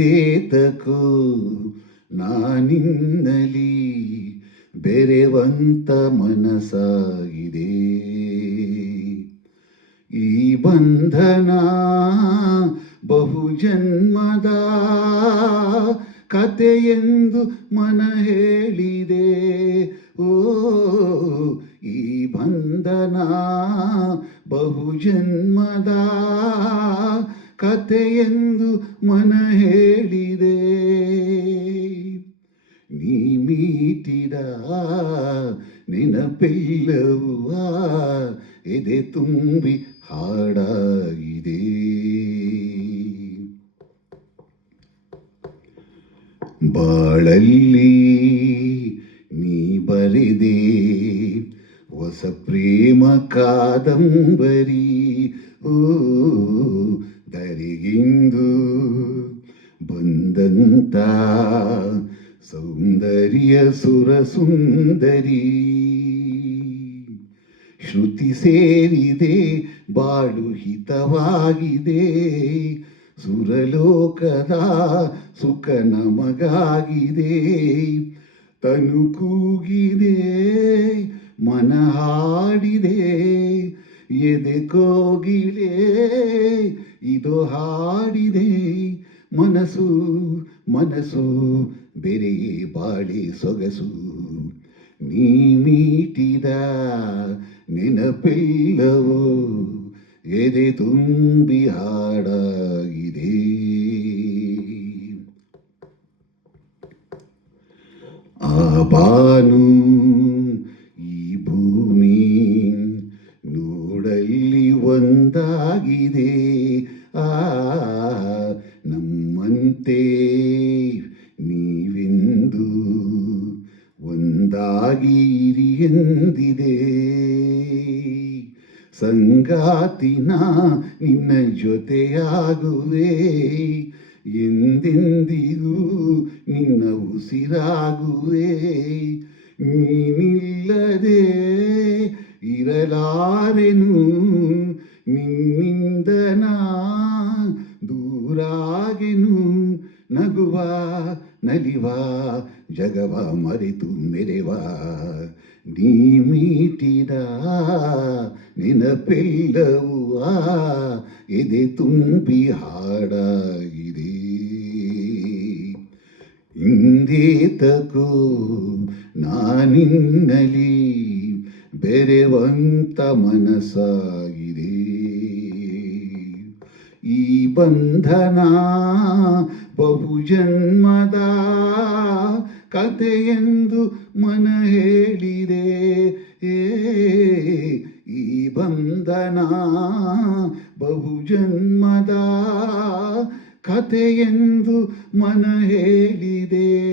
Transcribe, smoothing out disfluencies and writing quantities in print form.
ಇಂದೇತಕೋ ನಾನಿನ್ನಲಿ ಬೆರೆವಂತ ಮನಸಾಗಿದೆ. ಈ ಬಂಧನ ಬಹುಜನ್ಮದ ಕಥೆಯೆಂದು ಮನ ಹೇಳಿದೆ. ಓ ಈ ಬಂಧನ ಬಹುಜನ್ಮದ ಕಥೆಯೆಂದು ಮನ ಹೇಳಿದೆ. ನೀ ಮೀಟಿದ ನೆನಪೆಲ್ಲವೂ ಎದೆ ತುಂಬಿ ಹಾಡಾಗಿದೆ. ಬಾಳಲ್ಲಿ ನೀ ಬರೆದೆ ಹೊಸ ಪ್ರೇಮ ಕಾದಂಬರಿ. ಓ ಧರೆಗಿಂದು ಬಂದಂತ ಸೌಂದರ್ಯ ಸುರಸುಂದರಿ. ಶ್ರುತಿ ಸೇರಿದೆ ಬಾಳು ಹಿತವಾಗಿದೆ. ಸುರಲೋಕದ ಸುಖ ನಮಗಾಗಿದೆ. ತನು ಕೂಗಿದೆ ಮನ ಹಾಡಿದೆ. ಎದೆ ಕೋಗಿಲೆ ಇದು ಹಾಡಿದೆ. ಮನಸ್ಸು ಮನಸ್ಸು ಬೆರೆಯೇ ಬಾಳೆ ಸೊಗಸು. ನೀ ಮೀಟಿದ ನೆನಪೆಲ್ಲವೋ ಎದೆ ತುಂಬಿ ಹಾಡಾಗಿದೆ. ಆ ಬಾನು ಈ ಭೂಮಿ ನೋಡಲ್ಲಿ ಒಂದಾಗಿದೆ. ಆ ನಮ್ಮಂತೆ ನೀವೆಂದು ಒಂದಾಗಿರಿ ಎಂದಿದೆ. ಸಂಗಾತಿನ ನಿನ್ನ ಜೊತೆಯಾಗುವೆ. ಎಂದೆಂದಿಗೂ ನಿನ್ನ ಉಸಿರಾಗುವೆ. ನೀನಿಲ್ಲದೆ ಇರಲಾರೆನು. ನಿನ್ನಿಂದ ನಾ ದೂರಾಗೆನು. ನಗುವ ನಲಿವ ಜಗವ ಮರೆತು ಮೆರೆವ. ನೀ ಮೀಟಿದ ನೆನಪೆಲ್ಲವೂ ಎದೆ ತುಂಬಿ ಹಾಡಾಗಿದೆ. ಇಂದೇತಕೋ ನಾನಿನ್ನಲಿ ಬೆರೆವಂತ ಮನಸಾಗಿದೆ. ಈ ಬಂಧನ ಬಹುಜನ್ಮದ ಕಥೆಯೆಂದು ಮನ ಹೇಳಿದೆ. ಈ ಬಂಧನ ಬಹುಜನ್ಮದ ಕಥೆಯೆಂದು ಮನ ಹೇಳಿದೆ.